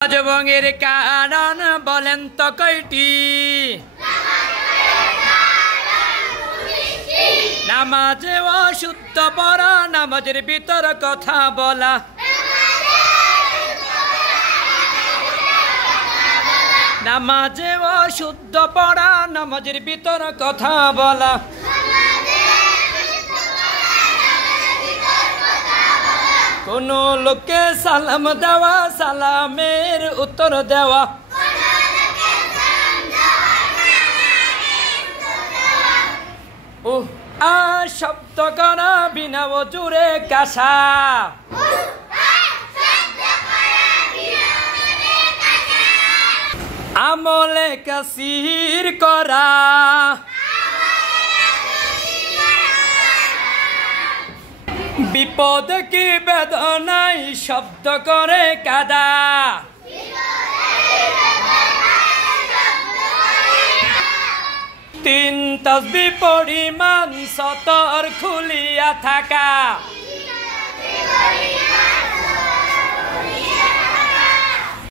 যুবঙের কারণ বলেন তো কয়টি? নামাজে অশুদ্ধ পড়া, নামাজের ভিতর কথা বলা। নামাজে অশুদ্ধ পড়া, নামাজের ভিতর কথা বলা। কোন লোককে সালাম দেওয়া, সালামের উত্তর দেওয়া। শব্দ করা বিনা ওজুরে কাশা। আমলে কাসির করা। বিপদ কি বেদনায় শব্দ করে কাদা। তিন তাসবিহ পরিমাণ সতর খুলিয়া থাকা।